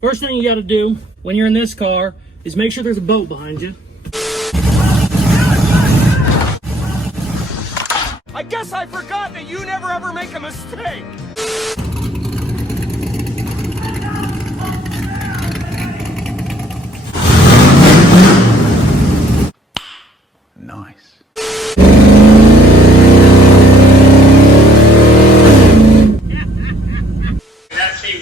First thing you got to do when you're in this car is make sure there's a boat behind you. I guess I forgot that you never ever make a mistake. Nice.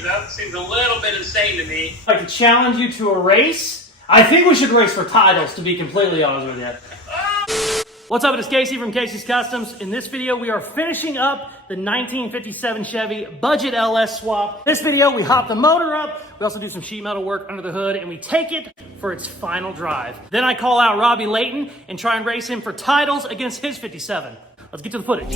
That seems a little bit insane to me. I'd like to challenge you to a race. I think we should race for titles, to be completely honest with you. What's up, it's Casey from Casey's Customs. In this video, we are finishing up the 1957 Chevy Budget LS swap. This video, we hop the motor up, we also do some sheet metal work under the hood, and we take it for its final drive. Then I call out Robby Layton and try and race him for titles against his 57. Let's get to the footage.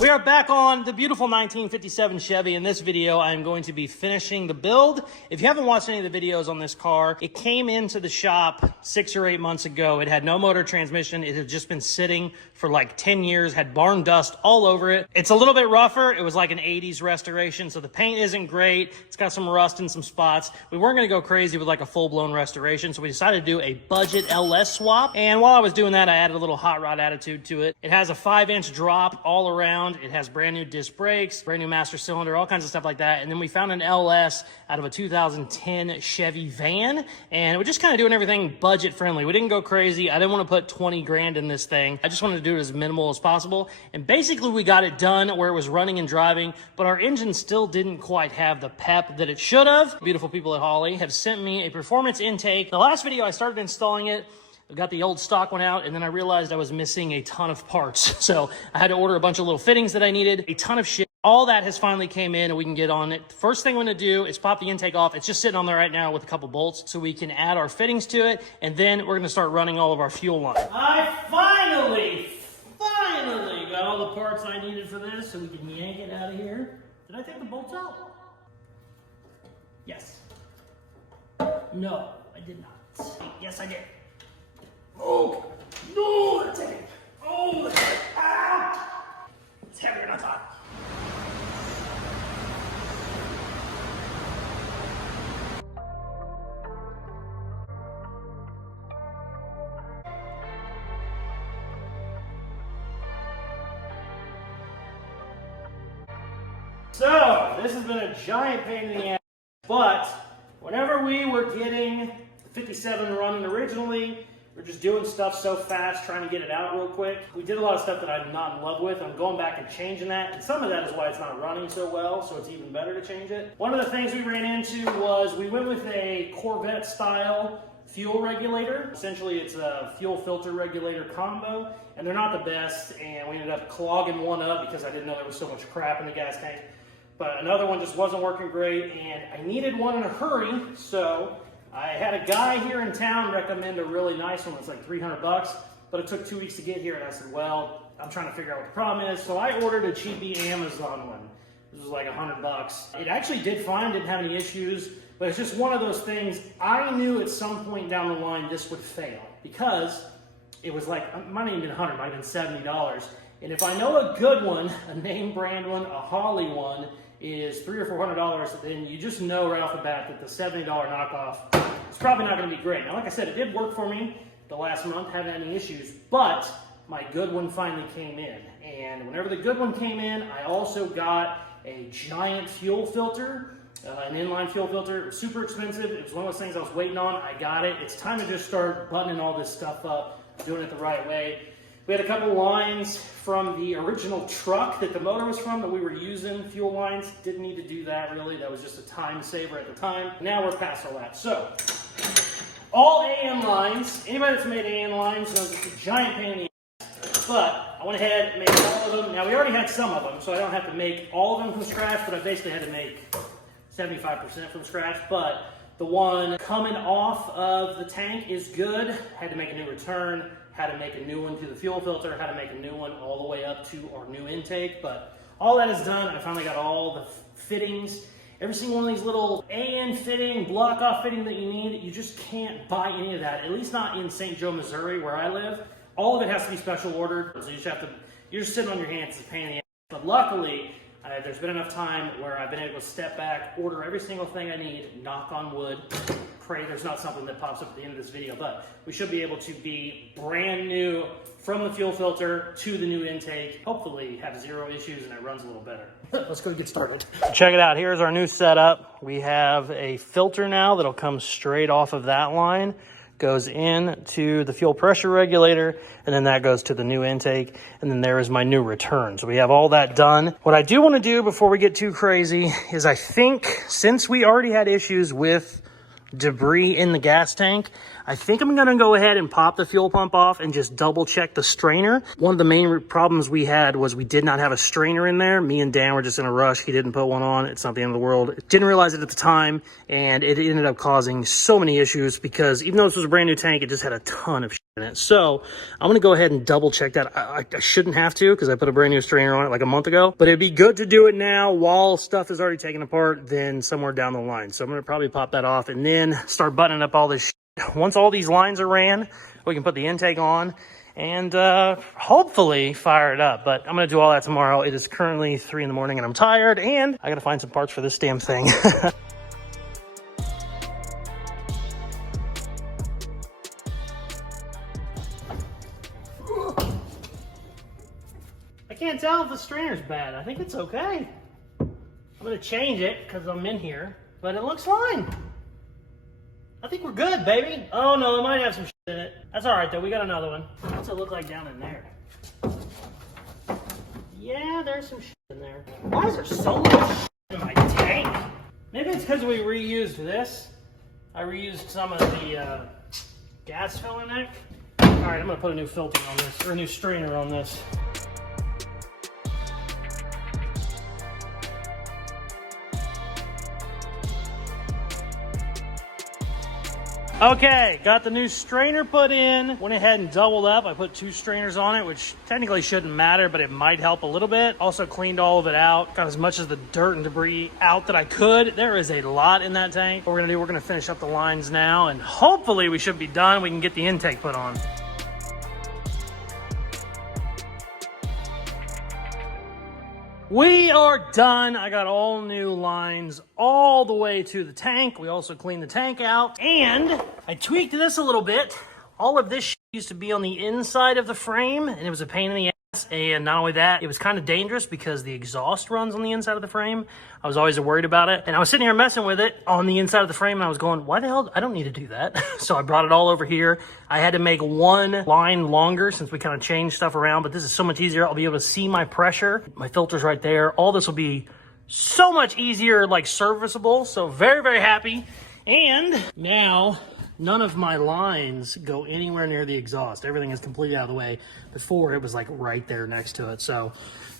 We are back on the beautiful 1957 Chevy. In this video, I'm going to be finishing the build. If you haven't watched any of the videos on this car, it came into the shop 6 or 8 months ago. It had no motor transmission. It had just been sitting for like 10 years, had barn dust all over it. It's a little bit rougher. It was like an 80s restoration, so the paint isn't great. It's got some rust in some spots. We weren't gonna go crazy with like a full-blown restoration, so we decided to do a budget LS swap. And while I was doing that, I added a little hot rod attitude to it. It has a 5-inch drop all around. It has brand new disc brakes, brand new master cylinder, all kinds of stuff like that. And then we found an LS out of a 2010 Chevy van, and we're just kind of doing everything budget friendly. We didn't go crazy. I didn't want to put 20 grand in this thing. I just wanted to do it as minimal as possible. And basically we got it done where it was running and driving, but our engine still didn't quite have the pep that it should have. Beautiful people at Holley have sent me a performance intake. The last video I started installing it, I got the old stock one out, and then I realized I was missing a ton of parts. So I had to order a bunch of little fittings that I needed, a ton of shit. All that has finally came in, and we can get on it. First thing I'm gonna do is pop the intake off. It's just sitting on there right now with a couple bolts, so we can add our fittings to it, and then we're gonna start running all of our fuel line. I finally got all the parts I needed for this, so we can yank it out of here. Did I take the bolts out? Yes. No, I did not. Yes, I did. Oh, no, that's heavy. Oh, that's heavy. Ah! It's heavier than I thought. So, this has been a giant pain in the ass, but whenever we were getting the 57 running originally, we're just doing stuff so fast, trying to get it out real quick. We did a lot of stuff that I'm not in love with. I'm going back and changing that, and some of that is why it's not running so well, so it's even better to change it. One of the things we ran into was we went with a Corvette style fuel regulator. Essentially, it's a fuel filter regulator combo, and they're not the best, and we ended up clogging one up because I didn't know there was so much crap in the gas tank. But another one just wasn't working great, and I needed one in a hurry, so I had a guy here in town recommend a really nice one. It's like 300 bucks, but it took 2 weeks to get here. And I said, well, I'm trying to figure out what the problem is. So I ordered a cheapy Amazon one. This was like 100 bucks. It actually did fine, didn't have any issues, but it's just one of those things. I knew at some point down the line this would fail because it was like, it might not even been 100, it might have been $70. And if I know a good one, a name brand one, a Holley one, is $300 or $400, then you just know right off the bat that the $70 knockoff is probably not going to be great. Now, like I said, it did work for me the last month, haven't had any issues, but my good one finally came in. And whenever the good one came in, I also got a giant fuel filter, an inline fuel filter. It was super expensive. It was one of those things I was waiting on. I got it. It's time to just start buttoning all this stuff up, doing it the right way. We had a couple lines from the original truck that the motor was from that we were using, fuel lines. Didn't need to do that really. That was just a time saver at the time. Now we're past all that. So, all AN lines, anybody that's made AN lines knows it's a giant pain in the ass. But I went ahead and made all of them. Now we already had some of them, so I don't have to make all of them from scratch, but I basically had to make 75% from scratch. But the one coming off of the tank is good. Had to make a new return. Had to make a new one to the fuel filter, had to make a new one all the way up to our new intake, but all that is done. I finally got all the fittings. Every single one of these little AN fitting, block off fitting that you need, you just can't buy any of that, at least not in St. Joe, Missouri, where I live. All of it has to be special ordered, so you just have to, you're just sitting on your hands, it's a pain in the ass. But luckily, There's been enough time where I've been able to step back, order every single thing I need, knock on wood, pray there's not something that pops up at the end of this video, but we should be able to be brand new from the fuel filter to the new intake, hopefully have zero issues and it runs a little better. Let's go get started. Check it out, here's our new setup. We have a filter now that'll come straight off of that line, goes in to the fuel pressure regulator, and then that goes to the new intake, and then there is my new return. So we have all that done. What I do want to do before we get too crazy is I think since we already had issues with debris in the gas tank, I think I'm gonna go ahead and pop the fuel pump off and just double check the strainer. One of the main problems we had was we did not have a strainer in there. Me and Dan were just in a rush. He didn't put one on. It's not the end of the world. Didn't realize it at the time, and it ended up causing so many issues because even though this was a brand new tank, it just had a ton of shit in it. So I'm gonna go ahead and double check that. I shouldn't have to because I put a brand new strainer on it like a month ago, but it'd be good to do it now while stuff is already taken apart than somewhere down the line. So I'm gonna probably pop that off and then start buttoning up all this shit. Once all these lines are ran, we can put the intake on and hopefully fire it up. But I'm going to do all that tomorrow. It is currently 3 in the morning and I'm tired and I got to find some parts for this damn thing. I can't tell if the strainer's bad. I think it's okay. I'm going to change it because I'm in here, but it looks fine. I think we're good, baby. Oh no, it might have some shit in it. That's all right though, we got another one. What's it look like down in there? Yeah, there's some shit in there. Why is there so much shit in my tank? Maybe it's because we reused this. I reused some of the gas filler neck. All right, I'm gonna put a new filter on this, or a new strainer on this. Okay, got the new strainer put in. Went ahead and doubled up. I put 2 strainers on it, which technically shouldn't matter, but it might help a little bit. Also cleaned all of it out. Got as much of the dirt and debris out that I could. There is a lot in that tank. What we're gonna do, we're gonna finish up the lines now, and hopefully we should be done. We can get the intake put on. We are done. I got all new lines all the way to the tank. We also cleaned the tank out and I tweaked this a little bit. All of this shit used to be on the inside of the frame and it was a pain in the ass. And not only that, it was kind of dangerous because the exhaust runs on the inside of the frame. I was always worried about it. And I was sitting here messing with it on the inside of the frame and I was going, why the hell? I don't need to do that. So I brought it all over here. I had to make one line longer since we kind of changed stuff around, but this is so much easier. I'll be able to see my pressure. My filter's right there. All this will be so much easier, like serviceable. So very, very happy. And now none of my lines go anywhere near the exhaust. Everything is completely out of the way. Before it was like right there next to it. So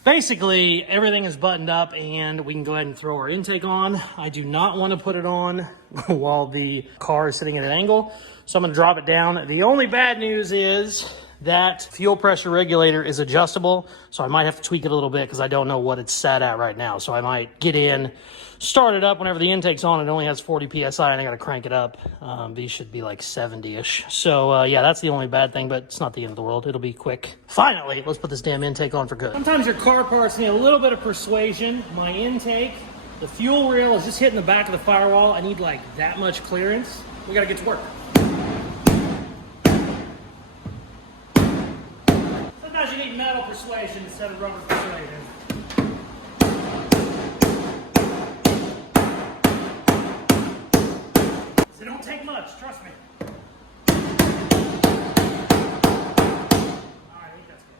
basically everything is buttoned up and we can go ahead and throw our intake on. I do not want to put it on while the car is sitting at an angle. So I'm going to drop it down. The only bad news is that fuel pressure regulator is adjustable. So I might have to tweak it a little bit because I don't know what it's set at right now. So I might get in, start it up whenever the intake's on. It only has 40 PSI and I got to crank it up. These should be like 70-ish. So yeah, that's the only bad thing, but it's not the end of the world. It'll be quick. Finally, let's put this damn intake on for good. Sometimes your car parts need a little bit of persuasion. My intake, the fuel rail is just hitting the back of the firewall. I need like that much clearance. We got to get to work. Sometimes you need metal persuasion instead of rubber persuasion. It don't take much, trust me. All right, I think that's good.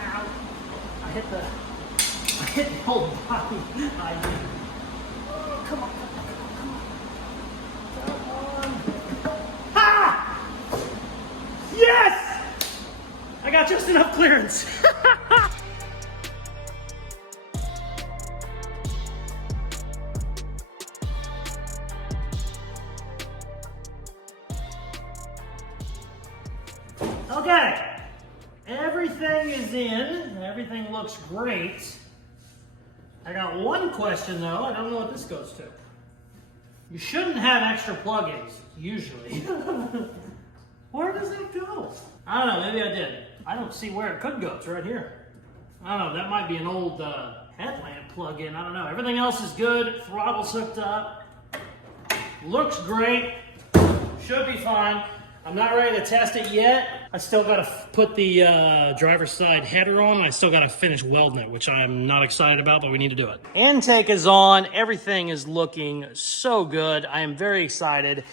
Ow. I hit the whole body. Oh, come on. Ha! Yes! I got just enough clearance. Okay, everything is in, everything looks great. I got one question though, I don't know what this goes to. You shouldn't have extra plugins, usually. Where does that go? I don't know, maybe I did. I don't see where it could go. It's right here. I don't know, that might be an old headlamp plug-in. I don't know. Everything else is good. Throttle's hooked up. Looks great. Should be fine. I'm not ready to test it yet. I still got to put the driver's side header on. I still got to finish welding it, which I'm not excited about, but we need to do it. Intake is on. Everything is looking so good. I am very excited.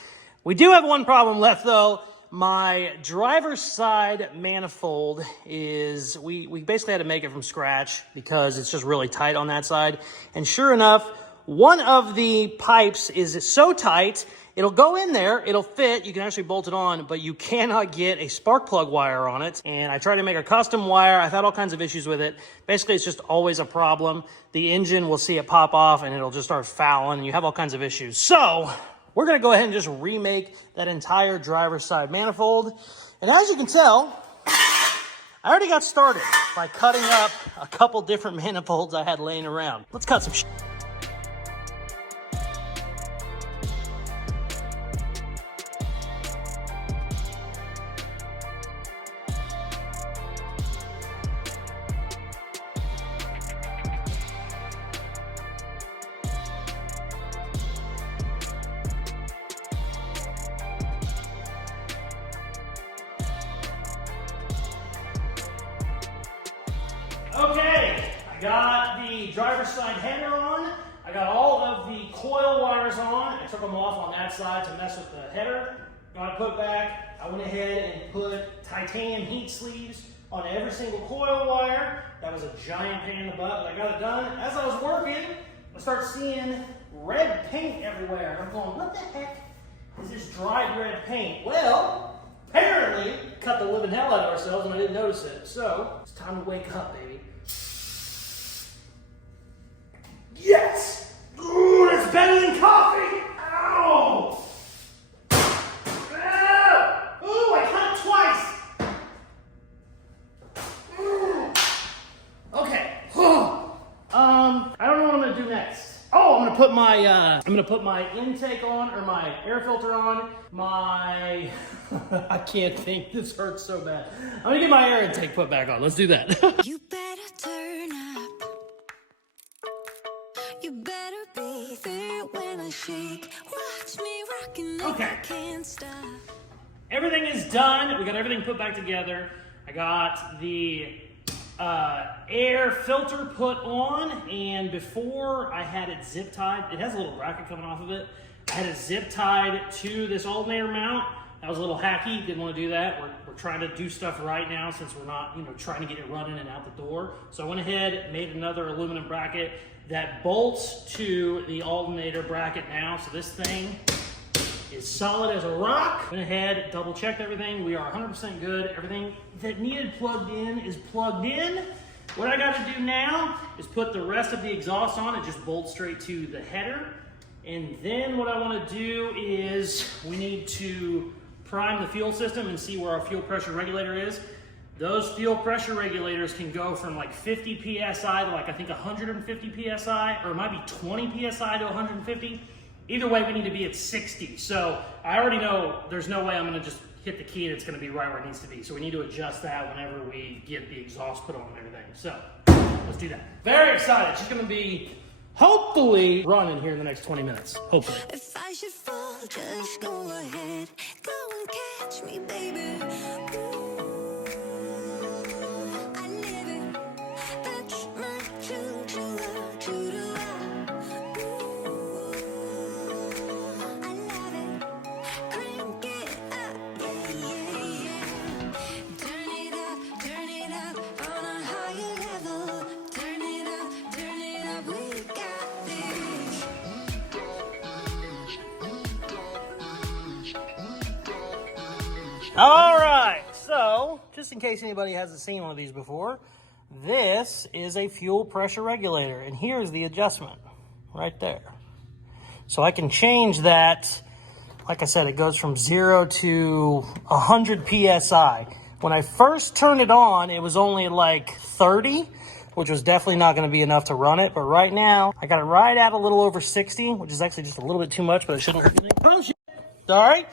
We do have one problem left, though. My driver's side manifold is, we basically had to make it from scratch because it's just really tight on that side. And sure enough, one of the pipes is so tight, it'll go in there, it'll fit, you can actually bolt it on, but you cannot get a spark plug wire on it. And I tried to make a custom wire. I've had all kinds of issues with it. Basically, it's just always a problem. The engine will see it pop off and it'll just start fouling and you have all kinds of issues. So we're gonna go ahead and just remake that entire driver's side manifold. And as you can tell, I already got started by cutting up a couple different manifolds I had laying around. Let's cut some shit. Okay, I got the driver's side header on. I got all of the coil wires on. I took them off on that side to mess with the header. Got it put back. I went ahead and put titanium heat sleeves on every single coil wire. That was a giant pain in the butt, but I got it done. As I was working, I started seeing red paint everywhere. I'm going, what the heck is this dried red paint? Well, apparently, cut the living hell out of ourselves and I didn't notice it. So, it's time to wake up, baby. Yes! Ooh, it's better than coffee! Ow! Ah! Ooh, I cut it twice! Okay. I don't know what I'm gonna do next. Oh, I'm gonna put my intake on, or my air filter on. My I can't think. This hurts so bad. I'm gonna get my air intake put back on. Let's do that. You better turn up. You better be there when I shake. Watch me rocking like I can't stop. Everything is done. We got everything put back together. I got the air filter put on, and before I had it zip tied. It has a little bracket coming off of it. I had it zip tied to this alternator mount. That was a little hacky. Didn't want to do that. We're trying to do stuff right now since we're not, trying to get it running and out the door. So I went ahead, made another aluminum bracket that bolts to the alternator bracket now. So this thing is solid as a rock. Went ahead, double checked everything. We are 100% good. Everything that needed plugged in is plugged in. What I got to do now is put the rest of the exhaust on. It just bolts straight to the header. And then what I want to do is we need to prime the fuel system and see where our fuel pressure regulator is. Those fuel pressure regulators can go from like 50 PSI to like, I think 150 PSI, or it might be 20 PSI to 150. Either way, we need to be at 60. So I already know there's no way I'm gonna just hit the key and it's gonna be right where it needs to be. So we need to adjust that whenever we get the exhaust put on and everything. So let's do that. Very excited. She's gonna be hopefully running here in the next 20 minutes, hopefully. If I should fall, just go ahead. Go and catch me, baby. Ooh, I live it. That's my true love, true to love. Ooh, I love it. Crank it up, yeah, yeah. Turn it up on a higher level. Turn it up, we got this. All right, so just in case anybody hasn't seen one of these before, this is a fuel pressure regulator, and here's the adjustment right there. So I can change that. Like I said, it goes from 0 to 100 PSI. When I first turned it on, it was only like 30, which was definitely not going to be enough to run it. But right now, I got it right at a little over 60, which is actually just a little bit too much, but it shouldn't. Oh, shit. All right.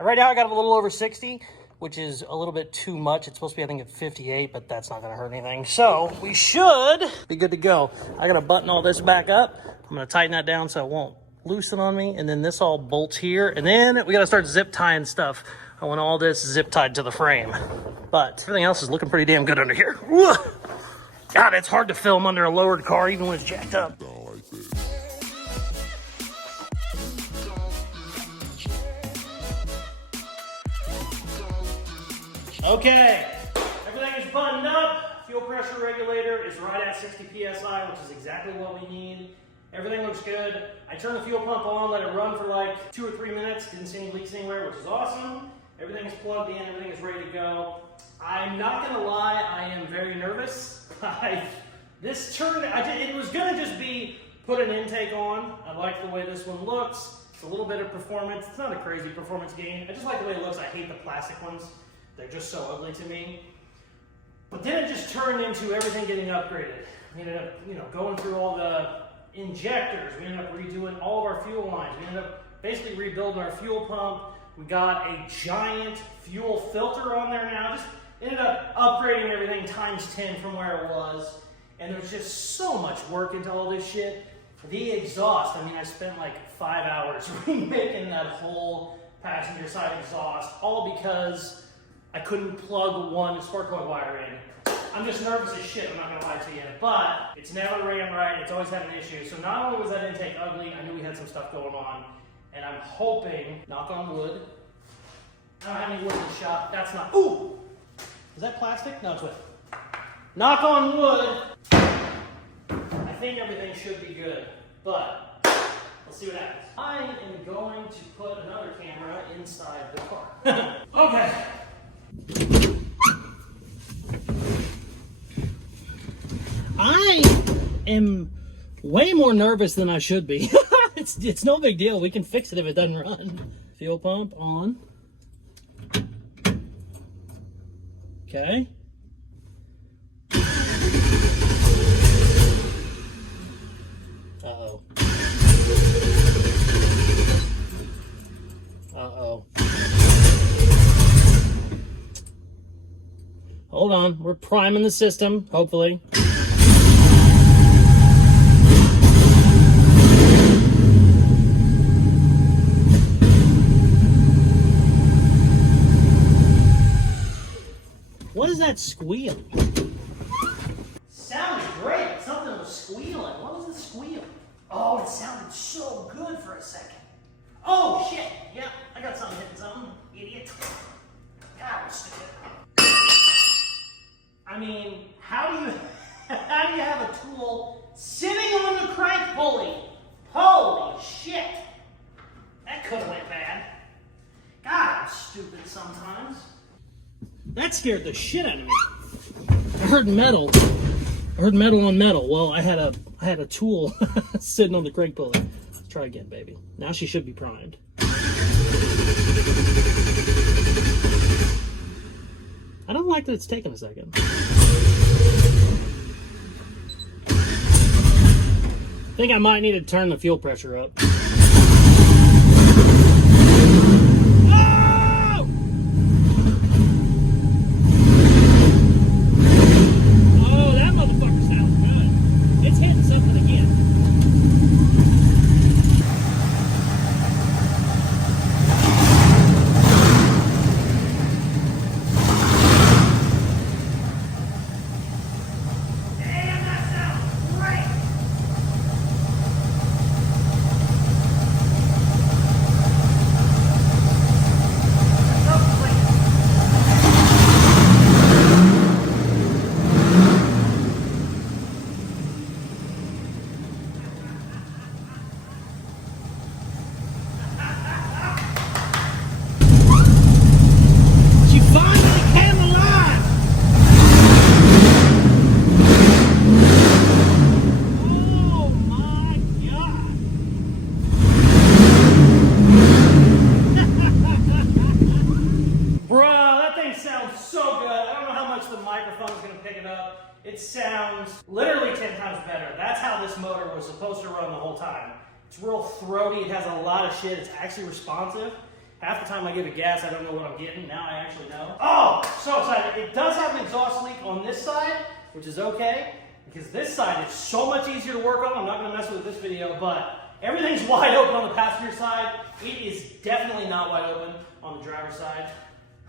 Right now I got a little over 60, which is a little bit too much. It's supposed to be, I think, at 58, but that's not going to hurt anything. So we should be good to go. I got to button all this back up. I'm going to tighten that down so it won't loosen on me. And then this all bolts here. And then we got to start zip tying stuff. I want all this zip tied to the frame. But everything else is looking pretty damn good under here. Woo! God, it's hard to film under a lowered car even when it's jacked up. Okay, everything is buttoned up. Fuel pressure regulator is right at 60 PSI, which is exactly what we need. Everything looks good. I turned the fuel pump on, let it run for like 2 or 3 minutes. Didn't see any leaks anywhere, which is awesome. Everything is plugged in, everything is ready to go. I'm not gonna lie, I am very nervous. It was gonna just be put an intake on. I like the way this one looks. It's a little bit of performance. It's not a crazy performance gain. I just like the way it looks. I hate the plastic ones. They're just so ugly to me. But then it just turned into everything getting upgraded. We ended up, going through all the injectors. We ended up redoing all of our fuel lines. We ended up basically rebuilding our fuel pump. We got a giant fuel filter on there now. Just ended up upgrading everything times 10 from where it was. And there's just so much work into all this shit. The exhaust, I spent like 5 hours remaking that whole passenger side exhaust, all because I couldn't plug one spark plug wire in. I'm just nervous as shit, I'm not gonna lie to you. But it's never ran right, it's always had an issue. So not only was that intake ugly, I knew we had some stuff going on. And I'm hoping, knock on wood, I don't have any wood in the shop. That's not, ooh! Is that plastic? No, it's wood. Knock on wood. I think everything should be good, but let's see what happens. I am going to put another camera inside the car. Okay. I am way more nervous than I should be. It's no big deal. We can fix it if it doesn't run. Fuel pump on. Okay. Uh-oh. Uh-oh. Hold on. We're priming the system, hopefully. What is that squeal? Sounded great. Something was squealing. What was the squeal? Oh, it sounded so good for a second. Oh, shit. Yeah, I got something hitting something. Idiot. God, stupid. How do you have a tool sitting on the crank pulley? Holy shit. That could have went bad. God, I'm stupid sometimes. That scared the shit out of me. I heard metal. I heard metal on metal. Well, I had a tool sitting on the crank pulley. Let's try again, baby. Now she should be primed. I don't like that it's taking a second. I think I might need to turn the fuel pressure up. It sounds literally 10 times better. That's how this motor was supposed to run the whole time. It's real throaty. It has a lot of shit. It's actually responsive. Half the time I give it gas, I don't know what I'm getting. Now I actually know. Oh, so excited. It does have an exhaust leak on this side, which is okay, because this side is so much easier to work on. I'm not going to mess with it this video, but everything's wide open on the passenger side. It is definitely not wide open on the driver's side.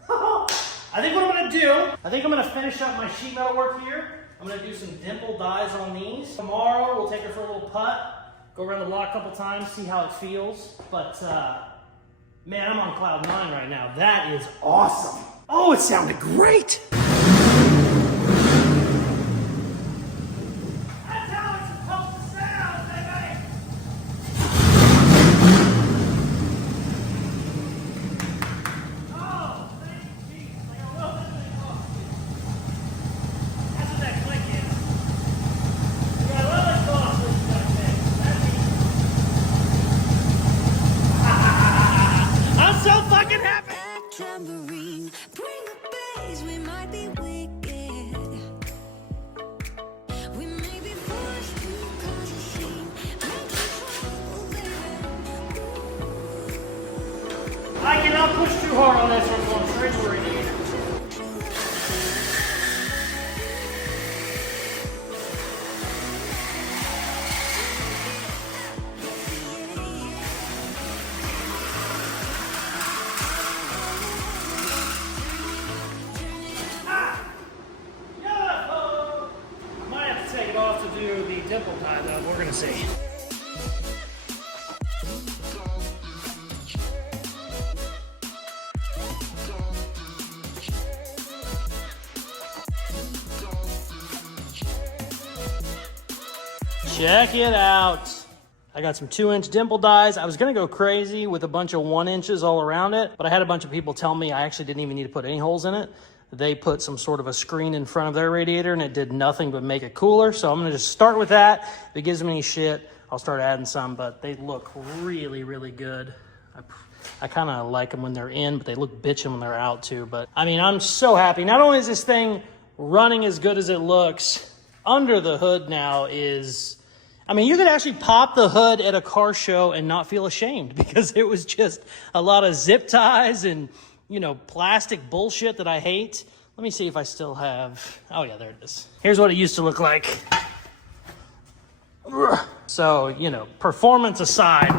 I think what I'm going to do, I think I'm going to finish up my sheet metal work here. I'm going to do some dimple dyes on these. Tomorrow, we'll take her for a little putt, go around the block a couple times, see how it feels. But, man, I'm on cloud 9 right now. That is awesome. Oh, it sounded great. That's how it's supposed to sound, baby. Oh, thank you, Jesus. Like I wrote that thing off. That's what that click is. Yeah, I love that cross switch that thing. That's I'm so fucking happy. That tambourine, bring the bass, we might be wicked. We may be forced to cause a scene, make you trouble, baby. I cannot push too hard on this or I'm going straight to the radiator. I might have to take it off to do the dimple tie though. We're gonna see. Check it out. I got some 2-inch dimple dies. I was gonna go crazy with a bunch of 1 inches all around it, but I had a bunch of people tell me I actually didn't even need to put any holes in it. They put some sort of a screen in front of their radiator and it did nothing but make it cooler. So I'm gonna just start with that. If it gives me any shit, I'll start adding some, but they look really, really good. I kind of like them when they're in, but they look bitchin' when they're out too. But I mean, I'm so happy. Not only is this thing running as good as it looks, under the hood now is, I mean, you could actually pop the hood at a car show and not feel ashamed because it was just a lot of zip ties and, you know, plastic bullshit that I hate. Let me see if I still have, oh yeah, there it is. Here's what it used to look like. So, you know, performance aside,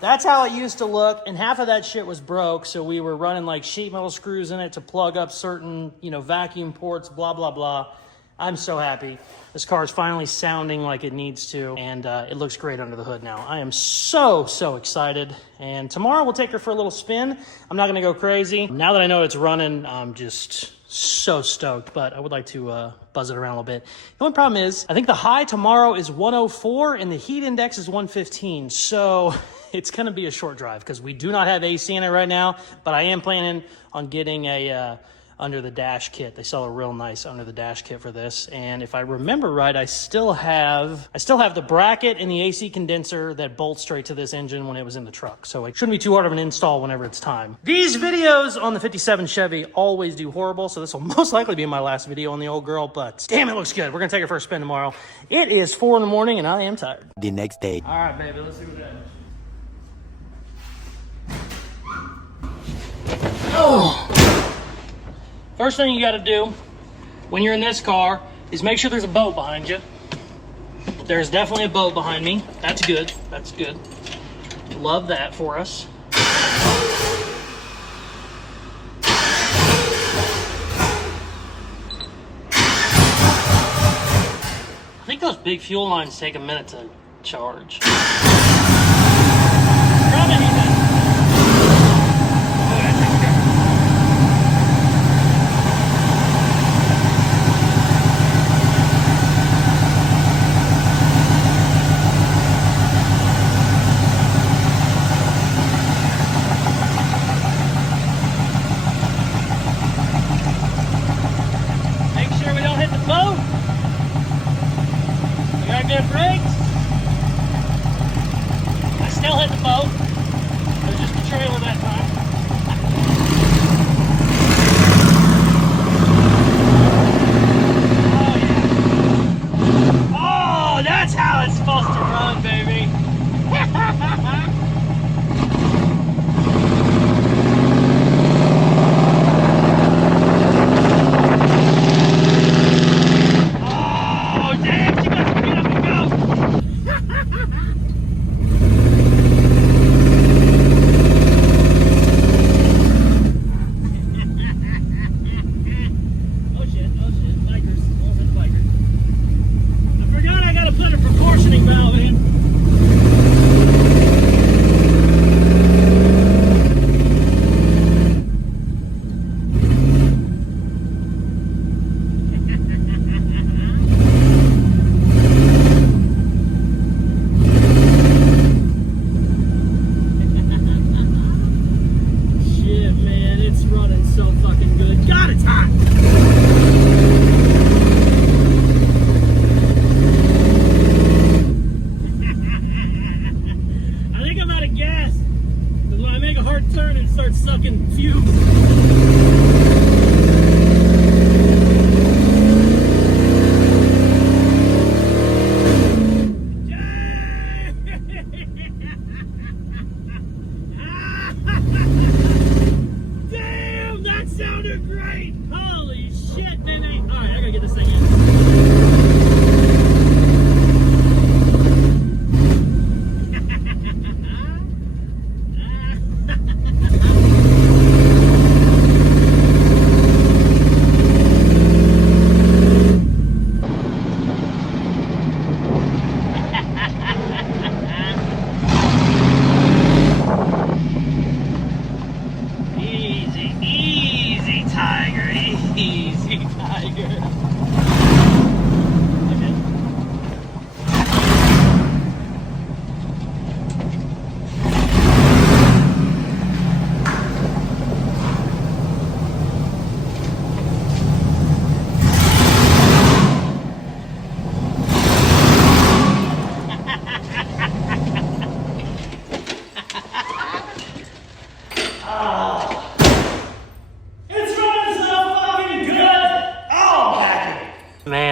that's how it used to look, and half of that shit was broke, so we were running like sheet metal screws in it to plug up certain, you know, vacuum ports, blah, blah, blah. I'm so happy. This car is finally sounding like it needs to, and it looks great under the hood now. I am so, so excited, and tomorrow we'll take her for a little spin. I'm not gonna go crazy. Now that I know it's running, I'm just so stoked, but I would like to buzz it around a little bit. The only problem is, I think the high tomorrow is 104, and the heat index is 115, so it's gonna be a short drive, because we do not have AC in it right now, but I am planning on getting a under the dash kit. They sell a real nice under the dash kit for this. And if I remember right, I still have the bracket and the AC condenser that bolts straight to this engine when it was in the truck. So it shouldn't be too hard of an install whenever it's time. These videos on the 57 Chevy always do horrible. So this will most likely be my last video on the old girl, but damn, it looks good. We're gonna take her for a spin tomorrow. It is 4 in the morning and I am tired. The next day. All right, baby, let's see what that is. Oh. First thing you got to do when you're in this car is make sure there's a boat behind you. There's definitely a boat behind me. That's good. That's good. Love that for us. I think those big fuel lines take a minute to charge. Probably need that. Good brakes. I still hit the boat. It was just a trailer that time. Oh yeah. Oh, that's how it's supposed to run, baby.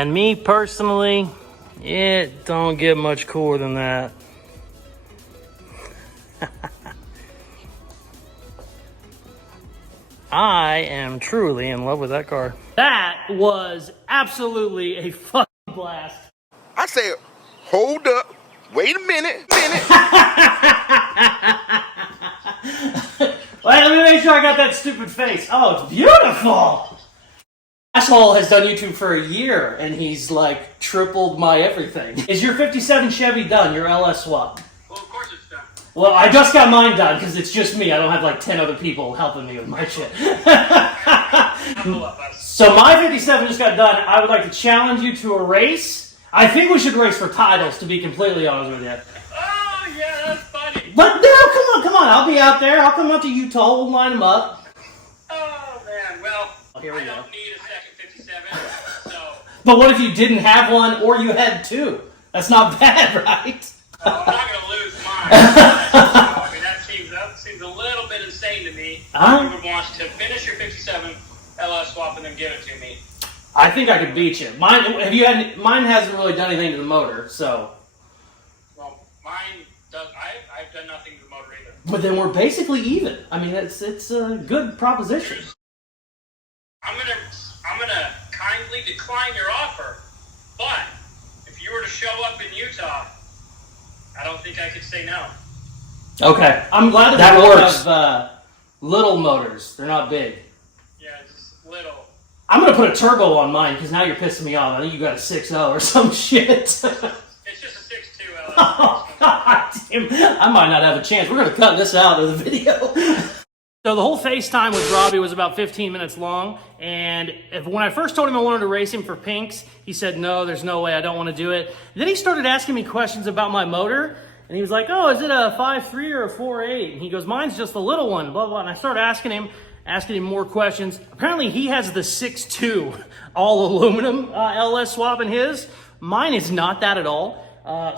And me personally, it don't get much cooler than that. I am truly in love with that car. That was absolutely a fucking blast. I said, hold up, wait a minute. Wait, let me make sure I got that stupid face. Oh, it's beautiful. Asshole has done YouTube for a year, and he's like tripled my everything. Is your 57 Chevy done, your LS swap? Well, of course it's done. Well, I just got mine done because it's just me. I don't have like 10 other people helping me with my shit. So my 57 just got done. I would like to challenge you to a race. I think we should race for titles, to be completely honest with you. Oh, yeah, that's funny. But no, come on. I'll be out there. I'll come out to Utah. We'll line them up. Oh, man, well, Here we I go. don't need a second 57, so... But what if you didn't have one or you had two? That's not bad, right? I'm not going to lose mine. I mean, that seems a little bit insane to me. You would want to finish your 57 LS swap and then give it to me. I think I could beat you. Mine hasn't really done anything to the motor, so. Well, mine does. I've done nothing to the motor either. But then we're basically even. I mean, it's a good proposition. I'm gonna kindly decline your offer, but if you were to show up in Utah, I don't think I could say no. Okay, I'm glad that works. Have little motors. They're not big. Yeah, just little. I'm gonna put a turbo on mine because now you're pissing me off. I think you got a 6.0 or some shit. It's just a 6.2 LS. Oh God damn! I might not have a chance. We're gonna cut this out of the video. So the whole FaceTime with Robby was about 15 minutes long, and when I first told him I wanted to race him for pinks, he said, no, there's no way, I don't want to do it. Then he started asking me questions about my motor, and he was like, oh, is it a 5.3 or a 4.8? And he goes, mine's just the little one, blah, blah, and I started asking him more questions. Apparently he has the 6.2 all aluminum LS swap in his. Mine is not that at all.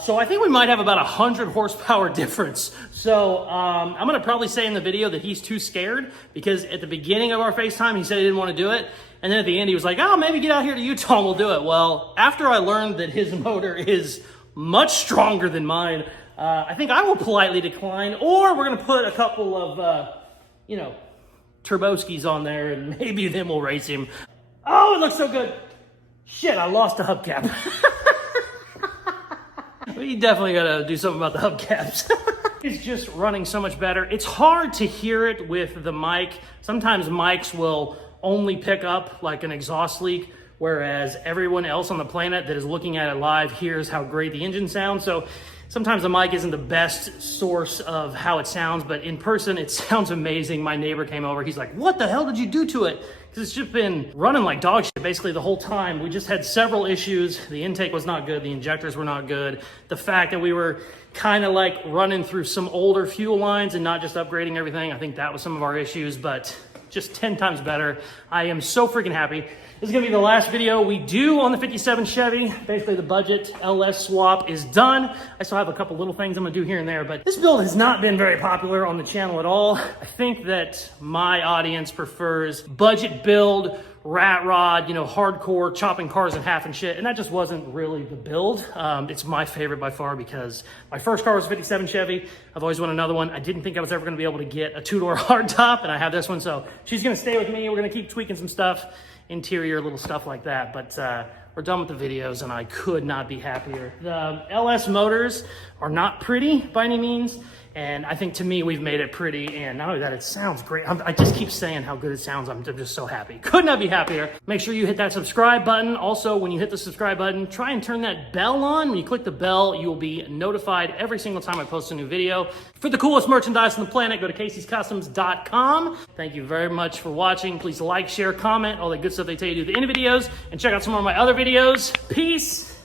So I think we might have about 100 horsepower difference. So I'm going to probably say in the video that he's too scared because at the beginning of our FaceTime, he said he didn't want to do it. And then at the end, he was like, oh, maybe get out here to Utah and we'll do it. Well, after I learned that his motor is much stronger than mine, I think I will politely decline, or we're going to put a couple of, Turboskis on there and maybe then we'll race him. Oh, it looks so good. Shit, I lost the hubcap. We definitely gotta do something about the hubcaps. It's just running so much better. It's hard to hear it with the mic. Sometimes mics will only pick up like an exhaust leak, whereas everyone else on the planet that is looking at it live hears how great the engine sounds. So sometimes the mic isn't the best source of how it sounds, but in person it sounds amazing. My neighbor came over, he's like, what the hell did you do to it? Because it's just been running like dog shit basically the whole time. We just had several issues. The intake was not good, the injectors were not good. The fact that we were kind of like running through some older fuel lines and not just upgrading everything, I think that was some of our issues, but just 10 times better. I am so freaking happy. This is gonna be the last video we do on the 57 Chevy. Basically the budget LS swap is done. I still have a couple little things I'm gonna do here and there, but this build has not been very popular on the channel at all. I think that my audience prefers budget build, rat rod, hardcore chopping cars in half and shit, and that just wasn't really the build. It's my favorite by far because my first car was a 57 Chevy. I've always wanted another one. I didn't think I was ever gonna be able to get a two-door hardtop, and I have this one, so she's gonna stay with me. We're gonna keep tweaking some stuff, interior little stuff like that, but we're done with the videos and I could not be happier. The LS motors are not pretty by any means, and I think to me we've made it pretty, and not only that, it sounds great. I just keep saying how good it sounds. I'm just so happy. Could not be happier. Make sure you hit that subscribe button. Also, when you hit the subscribe button, try and turn that bell on. When you click the bell, you will be notified every single time I post a new video. For the coolest merchandise on the planet, go to Caseyscustoms.com. Thank you very much for watching. Please like, share, comment, all that good stuff they tell you to do at the end of videos, and check out some more of my other videos. Peace.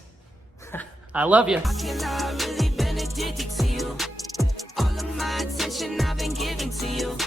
I love you. I've been addicted to you. All of my attention I've been giving to you.